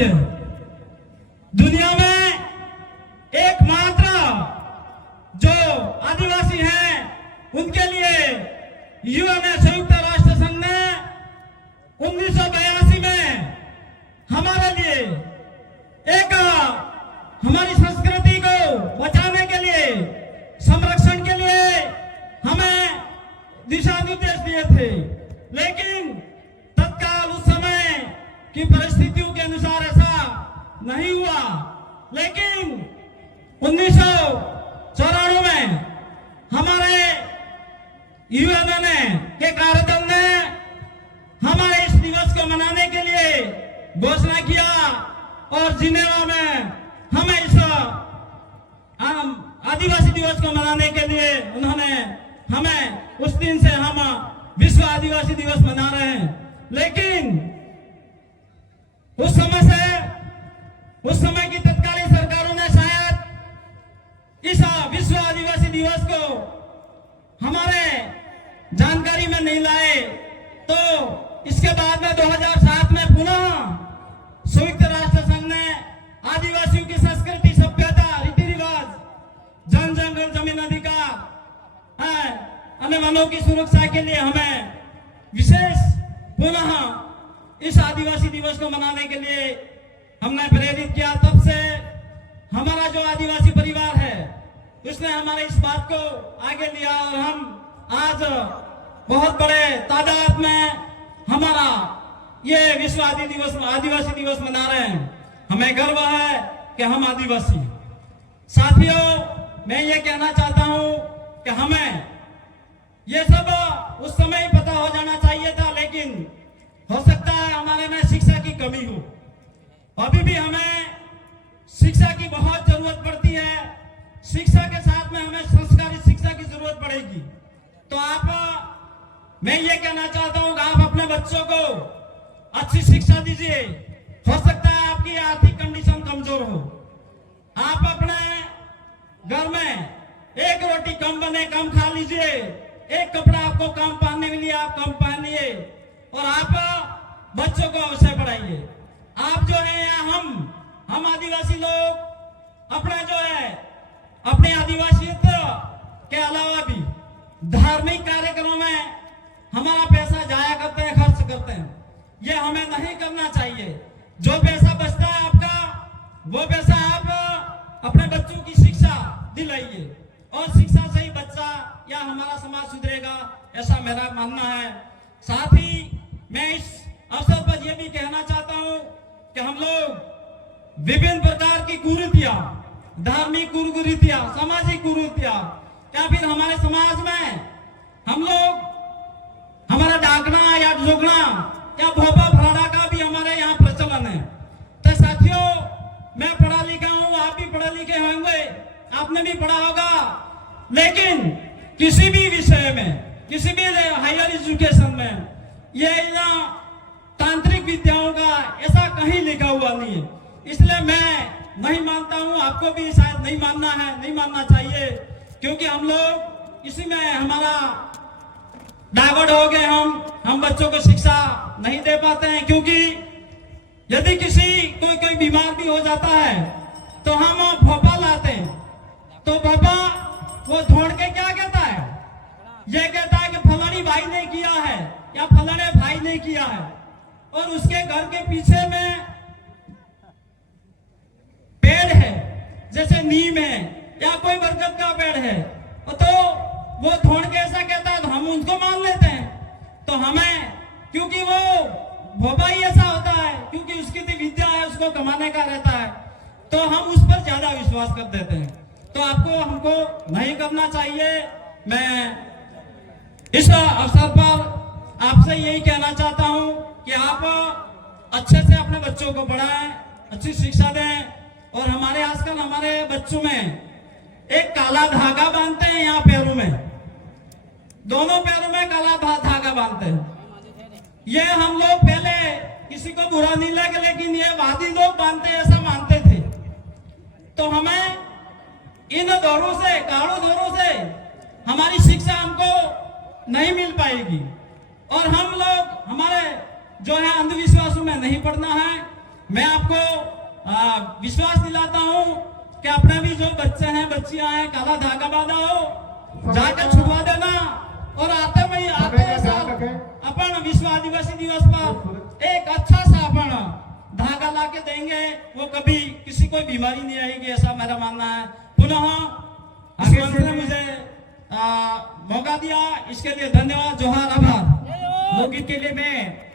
है। दुनिया में एकमात्र जो आदिवासी हैं उनके लिए यूएन संयुक्त राष्ट्र संघ ने 1982 में हमारे लिए एक हमारी संस्कृति को बचाने के लिए, संरक्षण के लिए हमें दिशा निर्देश दिए थे। लेकिन तत्काल उस समय की परिस्थितियों के अनुसार ऐसा नहीं हुआ। लेकिन 1994 में हमारे यूएन के कार्यदल ने हमारे इस दिवस को मनाने के लिए घोषणा किया और जिनेवा में हमें इस आदिवासी दिवस को मनाने के लिए उन्होंने हमें उस दिन से हम विश्व आदिवासी दिवस मना रहे हैं। लेकिन उस समय की तत्कालीन सरकारों ने शायद इस विश्व आदिवासी दिवस को हमारे जानकारी में नहीं लाए। तो इसके बाद में 2007 में पुनः संयुक्त राष्ट्र संघ ने आदिवासियों की संस्कृति, सभ्यता, रीति रिवाज, जन जंगल जमीन अधिकार, अन्य वनों की सुरक्षा के लिए हमें विशेष पुनः इस आदिवासी दिवस को मनाने के लिए हमने प्रेरित किया। तब से हमारा जो आदिवासी परिवार है उसने हमारे इस बात को आगे लिया और हम आज बहुत बड़े तादाद में हमारा ये विश्व आदिवासी दिवस मना रहे हैं। हमें गर्व है कि हम आदिवासी। साथियों, मैं ये कहना चाहता हूं कि हमें ये सब उस समय ही पता हो जाना चाहिए था, लेकिन हो सकता है हमारे में शिक्षा की कमी हो। अभी भी हमें शिक्षा की बहुत जरूरत पड़ती है। शिक्षा के साथ में हमें संस्कारित शिक्षा की जरूरत पड़ेगी। तो मैं ये कहना चाहता हूं कि आप अपने बच्चों को अच्छी शिक्षा दीजिए। हो सकता है आपकी आर्थिक कंडीशन कमजोर हो, आप अपने घर में एक रोटी कम बने कम खा लीजिए, एक कपड़ा आपको कम पहनने के लिए आप कम पहनिए और आप बच्चों को अवश्य पढ़ाइए। आप जो है हम आदिवासी लोग अपना जो है अपने आदिवासियत के अलावा भी धार्मिक कार्यक्रमों में हमारा पैसा जाया करते हैं, खर्च करते हैं। ये हमें नहीं करना चाहिए। जो पैसा बचता है आपका, वो पैसा आप अपने बच्चों की शिक्षा दिलाइए और शिक्षा से ही बच्चा या हमारा समाज सुधरेगा, ऐसा मेरा मानना है। साथ ही मैं इस अवसर पर यह भी कहना चाहता हूं कि हम लोग विभिन्न प्रकार की कुरीतियां, धार्मिक कुरीतियां, सामाजिक कुरीतियां या फिर हमारे समाज में हम लोग हमारा डाकना या जोगना या भोपा भराड़ा का भी हमारे यहाँ प्रचलन है। तो साथियों, मैं पढ़ा लिखा हूँ, आप भी पढ़े लिखे होंगे, आपने भी पढ़ा होगा। लेकिन किसी भी विषय में, किसी भी हायर एजुकेशन में ये तांत्रिक विद्याओं का ऐसा कहीं लिखा हुआ नहीं है। इसलिए मैं नहीं मानता हूँ, आपको भी शायद नहीं मानना है, नहीं मानना चाहिए, क्योंकि हम लोग इसी में हमारा डाइवर्ट हो गए। हम बच्चों को शिक्षा नहीं दे पाते हैं, क्योंकि यदि कोई बीमार भी हो जाता है तो हम भोपा लाते हैं। तो भोपा वो ढूंढ के क्या कहता है, ये कहता है कि फलानी भाई ने किया है या फलाने भाई ने किया है, और उसके घर के पीछे में पेड़ है, जैसे नीम है या कोई बरगद का पेड़ है, तो वो ढूंढ के ऐसा कहता है तो हम उनको मान लेते हैं। तो हमें, क्योंकि वो भोपा ही ऐसा होता है, क्योंकि उसकी तो विद्या है, उसको कमाने का रहता है, तो हम उस पर ज्यादा विश्वास कर देते हैं। तो हमको नहीं करना चाहिए। मैं इस अवसर पर आपसे यही कहना चाहता हूं कि आप अच्छे से अपने बच्चों को पढ़ाएं, अच्छी शिक्षा दें। और हमारे आजकल हमारे बच्चों में एक काला धागा बांधते हैं यहाँ पैरों में, दोनों पैरों में काला धागा बांधते हैं। ये हम लोग पहले किसी को बुरा नहीं लगे, लेकिन ये वादी लोग बांधते हैं, ऐसा मानते थे। तो हमें इन दौरों से, काड़ों दौरों से हमारी शिक्षा हमको नहीं मिल पाएगी। और हम लोग हमारे जो है अंधविश्वासों में नहीं पड़ना है। मैं आपको विश्वास दिलाता हूं कि अपने भी जो बच्चे हैं बच्चियां हैं काला धागा बांधा हो जाकर छुड़वा देना और आते साल अपन विश्व आदिवासी दिवस पर एक अच्छा सा अपन धागा ला के देंगे, वो कभी किसी कोई बीमारी नहीं आएगी, ऐसा मेरा मानना है। पुनः ने मुझे मौका दिया, इसके लिए धन्यवाद, जोहार, आभार। लोकगीत के लिए मैं